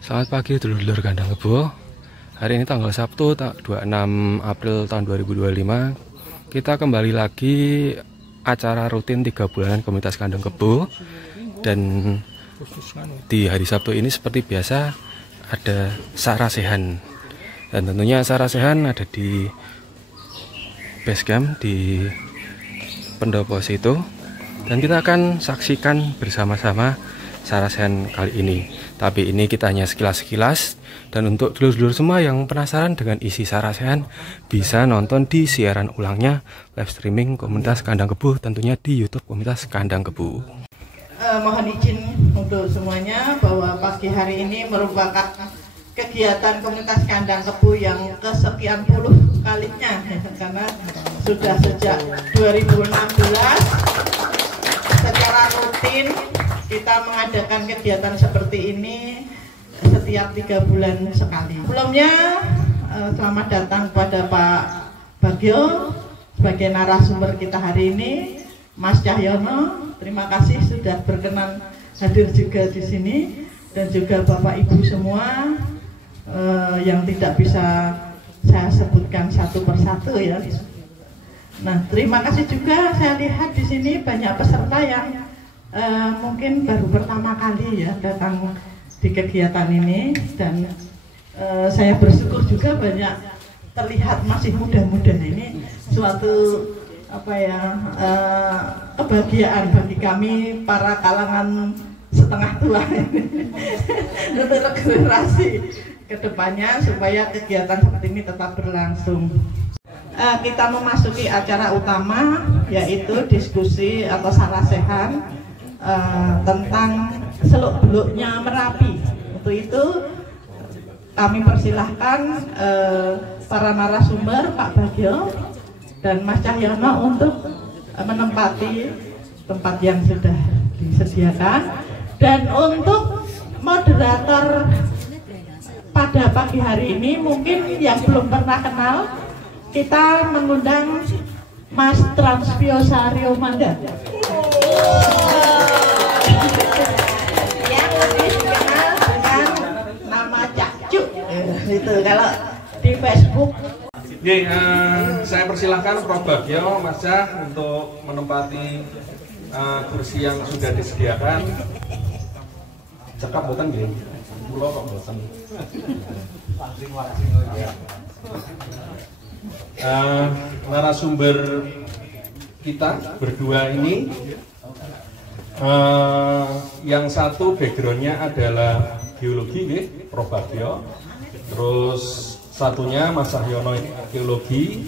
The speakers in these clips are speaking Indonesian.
Selamat pagi dulur-dulur Kandang Kebo. Hari ini tanggal Sabtu 26 April tahun 2025. Kita kembali lagi acara rutin 3 bulanan Komunitas Kandang Kebo. Dan di hari Sabtu ini seperti biasa ada sarasehan. Dan tentunya sarasehan ada di base camp di pendopo situ. Dan kita akan saksikan bersama-sama sarasehan kali ini. Tapi ini kita hanya sekilas-sekilas. Dan untuk dulur-dulur semua yang penasaran dengan isi sarasehan, bisa nonton di siaran ulangnya live streaming Komunitas Kandang Kebo, tentunya di YouTube Komunitas Kandang Kebo. Mohon izin untuk semuanya bahwa pagi hari ini merupakan kegiatan Komunitas Kandang Kebo yang kesekian puluh kalinya, karena sudah sejak 2016 secara rutin kita mengadakan kegiatan seperti ini setiap 3 bulan sekali. Sebelumnya selamat datang kepada Pak Bagio sebagai narasumber kita hari ini. Mas Cahyono, terima kasih sudah berkenan hadir juga di sini, dan juga Bapak Ibu semua yang tidak bisa saya sebutkan satu persatu ya. Nah, terima kasih juga. Saya lihat di sini banyak peserta yang mungkin baru pertama kali ya datang di kegiatan ini, dan saya bersyukur juga banyak terlihat masih muda-muda. Ini suatu kebahagiaan bagi kami para kalangan setengah tua untuk generasi kedepannya supaya kegiatan seperti ini tetap berlangsung. Kita memasuki acara utama, yaitu diskusi atau sarasehan tentang seluk-beluknya Merapi. Untuk itu kami persilahkan para narasumber, Pak Bagio dan Mas Cahyono, untuk menempati tempat yang sudah disediakan. Dan untuk moderator pada pagi hari ini, mungkin yang belum pernah kenal, kita mengundang Mas Transpio Sario Manda yang lebih dikenal dengan nama Cak Cuk, itu kalau di Facebook. Saya persilahkan Prof. Bagio, Mas Cah, untuk menempati kursi yang sudah disediakan. Cekap boten nggih. Kula kok boten. Narasumber kita berdua ini, yang satu backgroundnya adalah geologi, Prof. Bagio. Terus satunya Mas Cahyono arkeologi,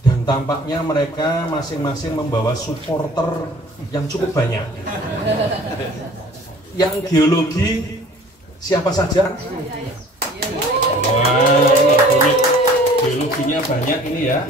dan tampaknya mereka masing-masing membawa supporter yang cukup banyak. Yang geologi siapa saja? Wah, ini geologinya banyak ini ya.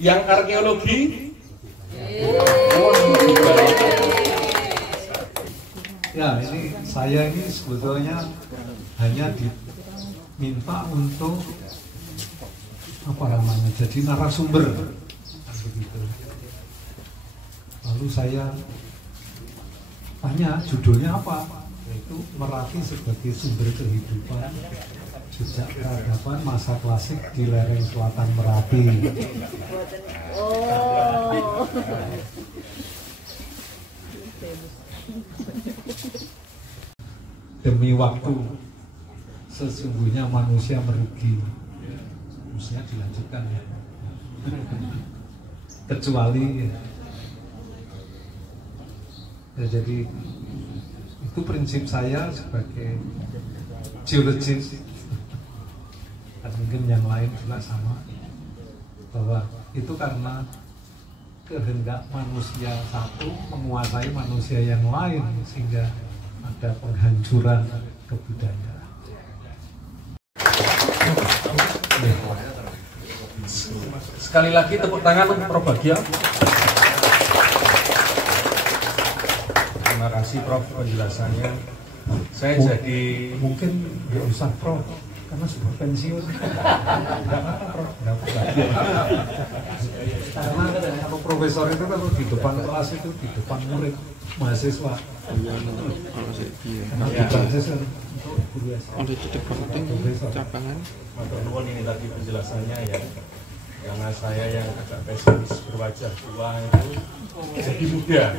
Yang arkeologi? Ya, ini saya ini sebetulnya hanya diminta untuk jadi narasumber, begitu. Lalu saya tanya judulnya apa, yaitu Merapi sebagai sumber kehidupan, jejak peradaban masa klasik di lereng selatan Merapi. Demi waktu, sesungguhnya manusia merugi. Mestinya dilanjutkan ya. Kecuali ya, jadi itu prinsip saya sebagai geologis, dan mungkin yang lain juga sama, bahwa itu karena kehendak manusia satu menguasai manusia yang lain, sehingga ada penghancuran kebudayaan. Sekali lagi tepuk tangan untuk Prof. Bagio. Terima kasih Prof penjelasannya. Saya jadi mungkin nggak usah Prof, karena sudah pensiun. Karena kalau profesor itu kalau di depan kelas itu di depan murid mahasiswa. Nah, di Prancis kan untuk profesor. Matur nuwun ini tadi penjelasannya ya. Karena saya yang agak pesimis berwajah tua itu jadi muda.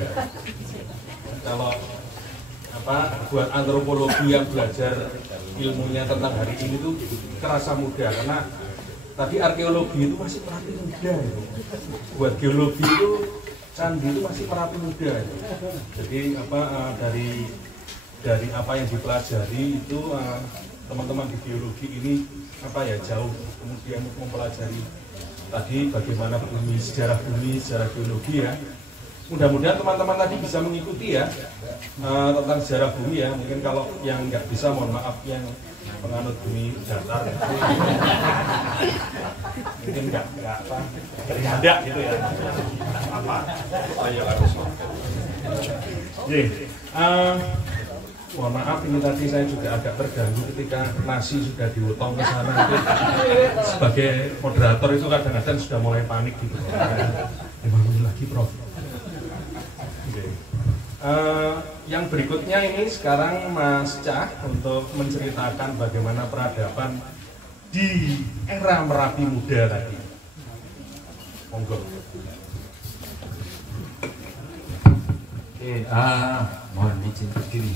Kalau buat antropologi yang belajar ilmunya tentang hari ini tuh terasa muda, karena tadi arkeologi itu masih merapi muda itu. Buat geologi itu candi itu masih merapi muda itu. Jadi dari apa yang dipelajari itu teman-teman di geologi ini jauh kemudian mempelajari tadi bagaimana sejarah geologi ya. Mudah-mudahan teman-teman tadi bisa mengikuti ya tentang sejarah bumi ya. Mungkin kalau yang nggak bisa mohon maaf, yang penganut bumi datar mungkin nggak bercanda gitu ya. Apa? Ayo harus. Mohon maaf ini tadi saya juga agak terganggu ketika nasi sudah diutong ke sana. Sebagai moderator itu kadang-kadang sudah mulai panik gitu. Gimana lagi Prof? Yang berikutnya ini sekarang Mas Cah untuk menceritakan bagaimana peradaban di era Merapi Muda tadi. Monggo. Mohon izin berdiri.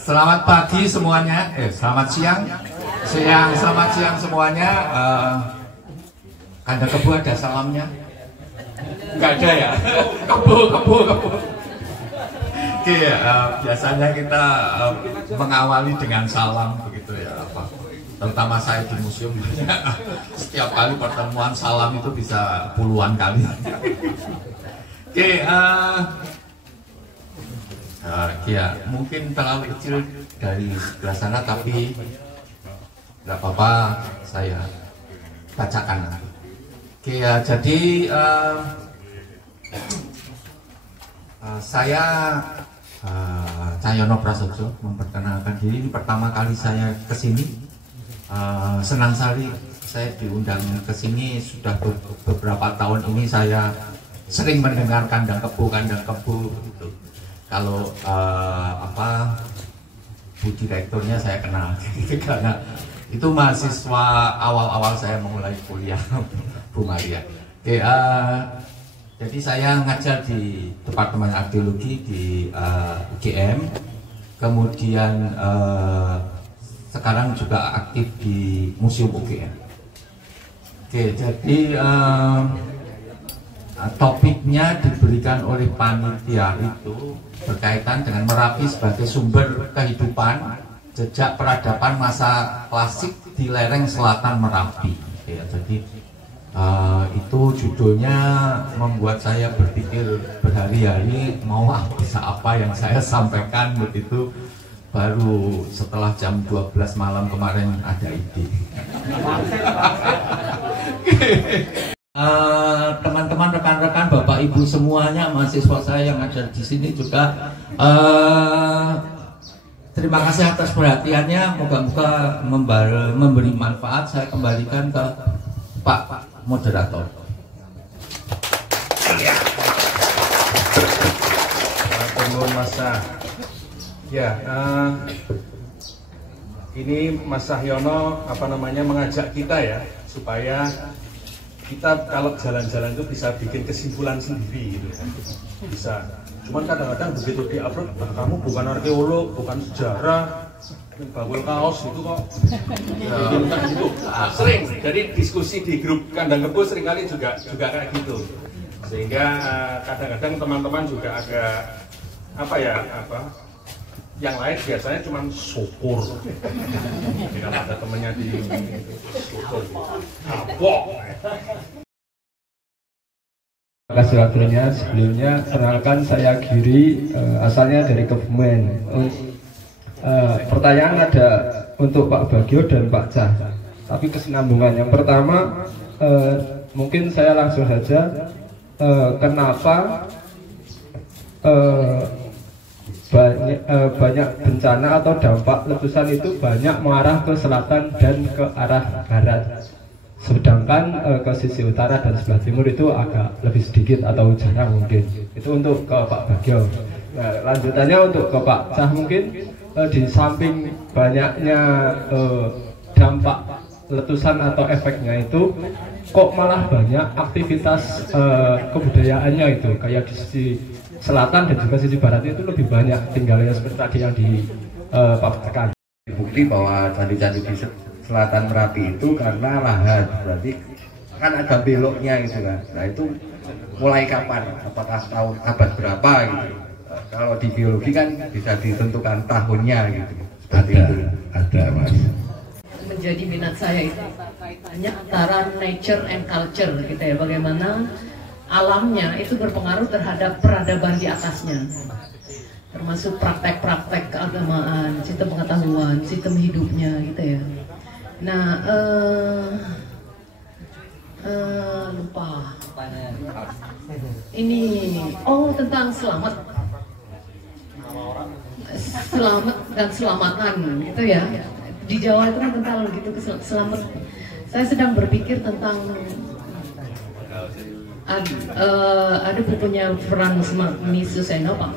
Selamat pagi semuanya. Selamat siang. Selamat siang semuanya. Kandang Kebu ada salamnya? Enggak ada ya? Kebu. Biasanya kita mengawali dengan salam begitu ya, terutama saya di museum. Setiap kali pertemuan salam itu bisa puluhan kali. Mungkin terlalu kecil dari sebelah sana, tapi nggak apa-apa, saya bacakan nanti. Jadi saya Cahyono Prasojo memperkenalkan diri. Ini pertama kali saya kesini. Senang sekali saya diundang kesini. Sudah beberapa tahun ini saya sering mendengar kandang kebu gitu. Kalau Bu Direkturnya saya kenal karena itu mahasiswa awal-awal saya memulai kuliah, Bu Maria. Jadi saya ngajar di Departemen Arkeologi di UGM, kemudian sekarang juga aktif di Museum UGM. Jadi topiknya diberikan oleh panitia itu berkaitan dengan Merapi sebagai sumber kehidupan, jejak peradaban masa klasik di lereng selatan Merapi. Jadi itu judulnya membuat saya berpikir berhari-hari mau bisa apa yang saya sampaikan begitu. Baru setelah jam 12 malam kemarin ada ide. Teman-teman, rekan-rekan, Bapak Ibu semuanya, mahasiswa saya yang ada di sini juga terima kasih atas perhatiannya. Moga-moga memberi manfaat. Saya kembalikan ke Pak Moderator. Terima kasih. Ya, ini Mas Cahyono mengajak kita ya supaya kita kalau jalan-jalan itu bisa bikin kesimpulan sendiri gitu. Bisa. Cuman kadang-kadang begitu di-upload, kamu bukan arkeolog, bukan sejarah, bawel kaos itu kok. Kan gitu. Sering. Jadi diskusi di grup Kandang Kebu seringkali juga kayak gitu. Sehingga kadang-kadang teman-teman juga agak yang lain biasanya cuma syukur. Kalau ada temennya di syukur, kapok. Terima kasih waktunya. Sebelumnya kenalkan saya Giri, asalnya dari Kebumen. Pertanyaan ada untuk Pak Bagio dan Pak Cah, tapi kesinambungan. Yang pertama, mungkin saya langsung saja. Kenapa banyak bencana atau dampak letusan itu banyak mengarah ke selatan dan ke arah barat, sedangkan ke sisi utara dan sebelah timur itu agak lebih sedikit atau jarang mungkin. Itu untuk ke Pak Bagio. Nah, lanjutannya untuk ke Pak Cah, mungkin di samping banyaknya dampak letusan atau efeknya itu, kok malah banyak aktivitas kebudayaannya itu, kayak di sisi selatan dan juga sisi barat itu lebih banyak tinggalnya seperti tadi yang dipaparkan. Bukti bahwa candi-candi di selatan Merapi itu karena lahan, berarti kan ada beloknya gitu kan. Nah itu mulai kapan? Apakah tahun abad berapa gitu? Kalau di geologi kan bisa ditentukan tahunnya gitu. Ada Mas. Menjadi minat saya itu kaitannya antara nature and culture gitu ya, bagaimana alamnya itu berpengaruh terhadap peradaban di atasnya, termasuk praktek-praktek keagamaan, sistem pengetahuan, sistem hidupnya gitu ya. Nah, lupa ini, tentang selamat dan selamatan gitu ya. Di Jawa itu kan kental gitu selamat. Saya sedang berpikir tentang ada bukunya Frans Misuseno Pak,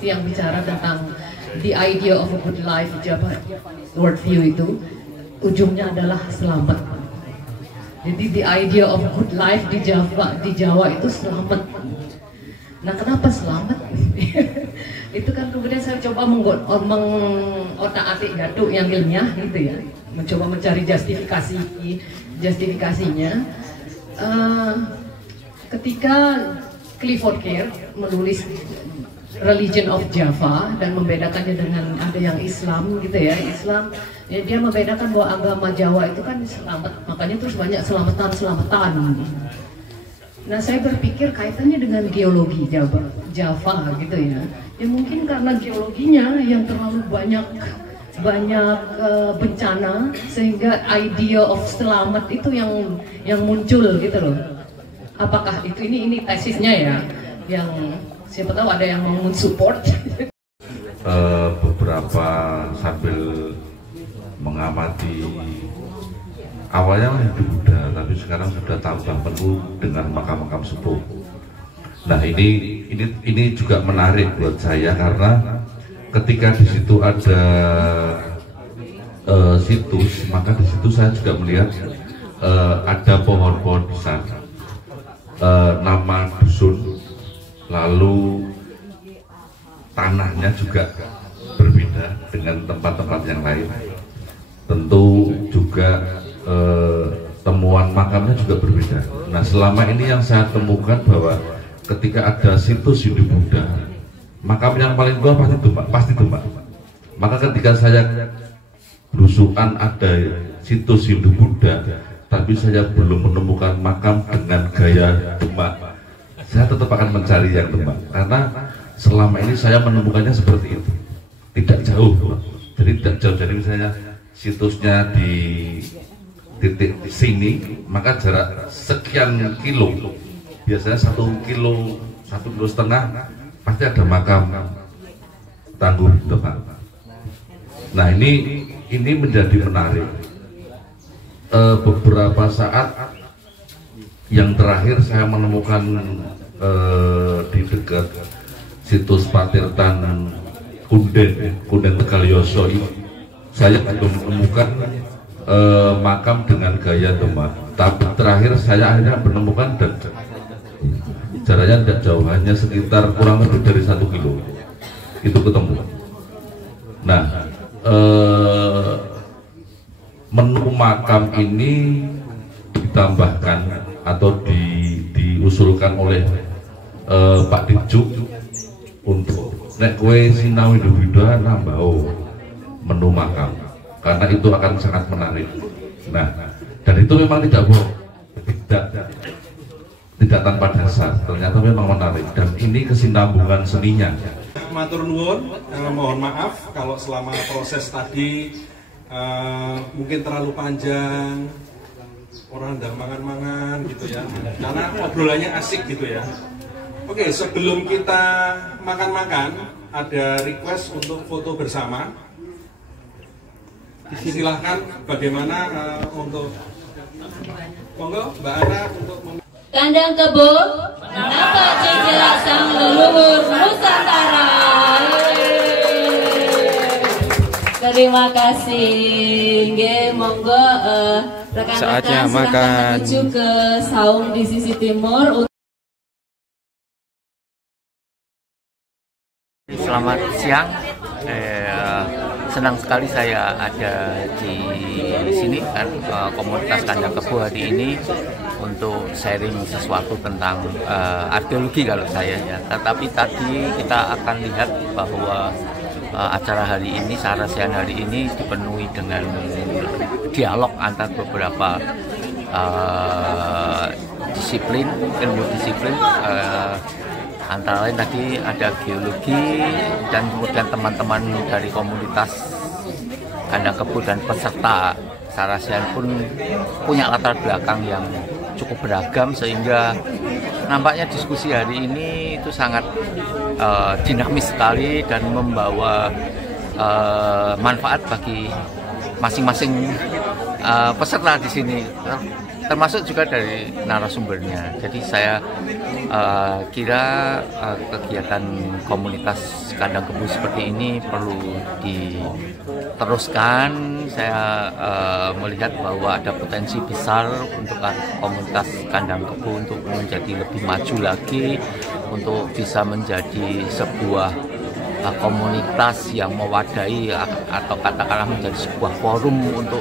yang bicara tentang the idea of a good life, Java worldview itu ujungnya adalah selamat. Jadi the idea of good life di Jawa itu selamat. Nah, kenapa selamat? Itu kan kemudian saya coba mengotak-atik gaduk yang ilmiah gitu ya, mencoba mencari justifikasinya. Ketika Clifford Kerr menulis Religion of Java dan membedakannya dengan ada yang Islam gitu ya, Islam ya, dia membedakan bahwa agama Jawa itu kan selamat, makanya terus banyak selamatan. Nah, saya berpikir kaitannya dengan geologi Java gitu ya. Ya mungkin karena geologinya yang terlalu banyak bencana, sehingga idea of selamat itu yang muncul gitu loh. Apakah itu ini tesisnya ya, yang siapa tahu ada yang mau mensupport. Beberapa sambil mengamati awalnya hidup Buddha, tapi sekarang sudah tambah penuh dengan makam-makam sepuh. Nah, ini juga menarik buat saya karena ketika di situ ada situs, maka di situ saya juga melihat ada pohon-pohon besar, nama dusun, lalu tanahnya juga berbeda dengan tempat-tempat yang lain. Tentu juga temuan makamnya juga berbeda. Nah, selama ini yang saya temukan bahwa ketika ada situs Hindu Buddha, makam yang paling tua pasti itu Pak. Maka ketika saya belusukan ada situs Hindu Buddha, tapi saya belum menemukan makam dengan gaya Demak, saya tetap akan mencari yang Demak, karena selama ini saya menemukannya seperti itu, tidak jauh Pak. Jadi tidak jauh dari misalnya situsnya di titik di sini, maka jarak sekian kilo, biasanya 1,5 kilo pasti ada makam tangguh itu Pak. Nah, ini menjadi menarik. Beberapa saat yang terakhir saya menemukan di dekat situs Patirtan Kunden Tegalyoso ini, saya belum menemukan makam dengan gaya Demak, tapi terakhir saya akhirnya menemukan dan jaraknya tidak jauh, hanya sekitar kurang lebih dari 1 kilo itu ketemu. Nah, menu makam ini ditambahkan atau diusulkan oleh Pak Dijuk untuk nek kue sinau Hindu Buddha nambah menu makam, karena itu akan sangat menarik. Nah, dan itu memang tidak bohong, tidak tanpa dasar, ternyata memang menarik, dan ini kesinambungan seninya. Matur nuwun, mohon maaf kalau selama proses tadi mungkin terlalu panjang, orang ndang mangan-mangan gitu ya, karena obrolannya asik gitu ya. Oke, sebelum kita makan-makan, ada request untuk foto bersama. Silahkan bagaimana untuk monggo Mbak Ana untuk Kandang Kebo, menapa cecerak sang leluhur Nusantara. Terima kasih. Nggih, monggo rekan-rekan silakan menuju ke saung di sisi timur. Selamat siang. Senang sekali saya ada di sini kan, komunitas Kandang Kebo hari ini untuk sharing sesuatu tentang arkeologi kalau saya ya. Tetapi tadi kita akan lihat bahwa acara hari ini, Sarasian hari ini dipenuhi dengan dialog antar beberapa disiplin, ilmu disiplin. Antara lain tadi ada geologi dan kemudian teman-teman dari komunitas Kandang Kebo dan peserta Sarasian pun punya latar belakang yang cukup beragam sehingga nampaknya diskusi hari ini itu sangat dinamis sekali dan membawa manfaat bagi masing-masing peserta di sini, termasuk juga dari narasumbernya. Jadi saya kira kegiatan komunitas Kandang Kebo seperti ini perlu diteruskan. Saya melihat bahwa ada potensi besar untuk komunitas Kandang Kebo untuk menjadi lebih maju lagi, untuk bisa menjadi sebuah komunitas yang mewadahi atau katakanlah menjadi sebuah forum untuk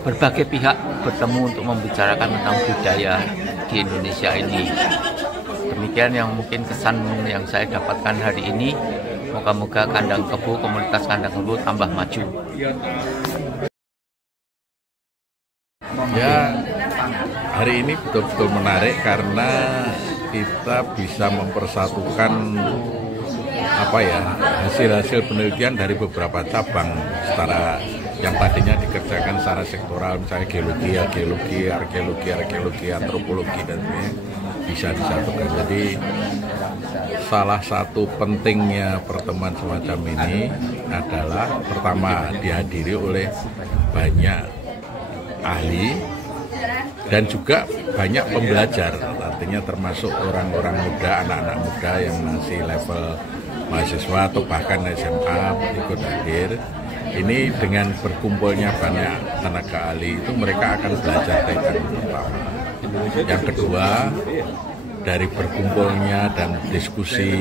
berbagai pihak bertemu untuk membicarakan tentang budaya di Indonesia ini. Demikian yang mungkin kesan yang saya dapatkan hari ini. Moga-moga Kandang Kebo, komunitas Kandang Kebo tambah maju. Ya, hari ini betul-betul menarik karena kita bisa mempersatukan hasil-hasil penelitian dari beberapa cabang secara yang tadinya dikerjakan secara sektoral, misalnya geologi, arkeologi, antropologi dan sebagainya bisa disatukan. Jadi salah satu pentingnya pertemuan semacam ini adalah pertama dihadiri oleh banyak ahli dan juga banyak pembelajar, artinya termasuk orang-orang muda, anak-anak muda yang masih level mahasiswa atau bahkan SMA ikut hadir. Ini dengan berkumpulnya banyak tenaga ahli itu mereka akan belajar teknik pertama. Yang kedua, dari berkumpulnya dan diskusi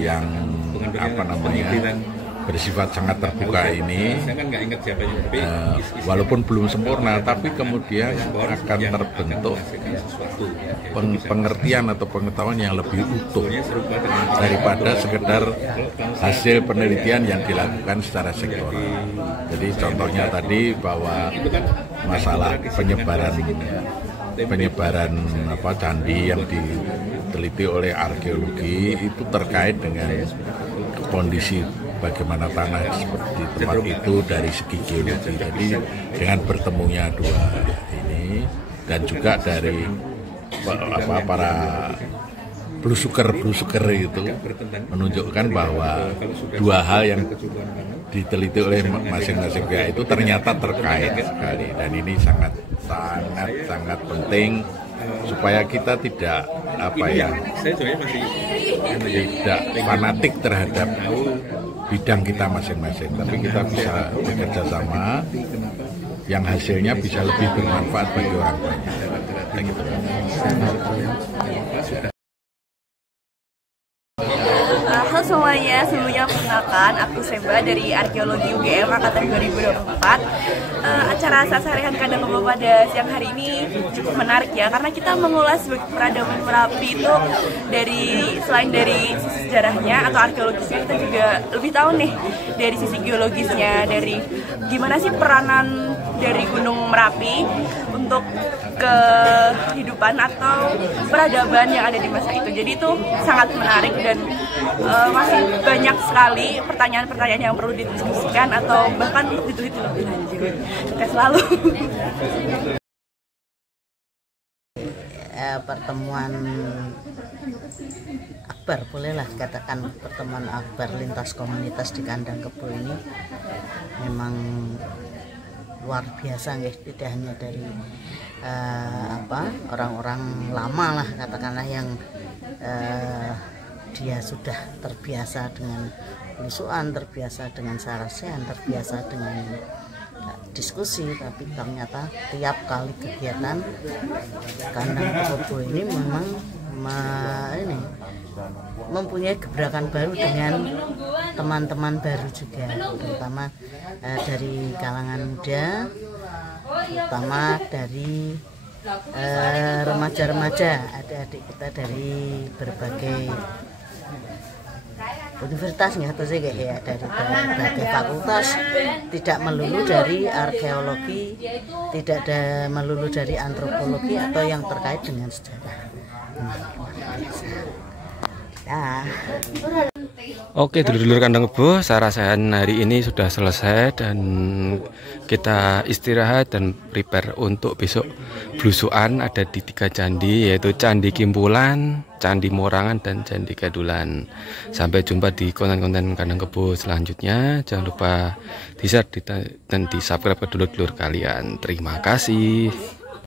yang bersifat sangat terbuka ini, walaupun belum sempurna, tapi kemudian akan terbentuk pengertian atau pengetahuan yang lebih utuh daripada sekedar hasil penelitian yang dilakukan secara sektoral. Jadi contohnya tadi bahwa masalah penyebaran candi yang diteliti oleh arkeologi itu terkait dengan kondisi bagaimana tanah seperti tempat itu dari segi geologi. Jadi dengan bertemunya dua ini dan juga dari para blusuker itu menunjukkan bahwa dua hal yang diteliti oleh masing-masing pihak itu ternyata terkait sekali, dan ini sangat penting supaya kita tidak tidak fanatik terhadap bidang kita masing-masing, tapi kita bisa bekerja sama yang hasilnya bisa lebih bermanfaat bagi orang banyak. Halo semuanya, sebelumnya perkenalkan aku Seba dari Arkeologi UGM Angkatan 2024. Acara Sarasian Kandang Kebo pada siang hari ini cukup menarik ya, karena kita mengulas peradaban Merapi itu selain dari sisi sejarahnya atau arkeologisnya, kita juga lebih tahu nih dari sisi geologisnya, dari gimana sih peranan dari Gunung Merapi untuk kehidupan atau peradaban yang ada di masa itu. Jadi itu sangat menarik dan masih banyak sekali pertanyaan-pertanyaan yang perlu didiskusikan atau bahkan diteliti lebih lanjut. Sukses selalu. pertemuan akbar, bolehlah katakan pertemuan akbar lintas komunitas di Kandang Kebo ini memang luar biasa, tidak hanya dari orang-orang lama lah katakanlah yang dia sudah terbiasa dengan lusuan, terbiasa dengan sarasehan, terbiasa dengan diskusi, tapi ternyata tiap kali kegiatan Kandang Kebo ini memang mempunyai gebrakan baru dengan teman-teman baru juga, terutama dari kalangan muda, terutama dari remaja-remaja, adik-adik kita dari berbagai universitas atau sih kayak dari berbagai fakultas, tidak melulu dari arkeologi, tidak melulu dari antropologi atau yang terkait dengan sejarah. Oke, dulur-dulur Kandang Kebo, sarasehan hari ini sudah selesai dan kita istirahat dan prepare untuk besok blusukan. Ada di 3 candi, yaitu Candi Kimpulan, Candi Morangan, dan Candi Gadulan. Sampai jumpa di konten-konten Kandang Kebo selanjutnya. Jangan lupa di-share dan di-subscribe ke dulur-dulur kalian. Terima kasih.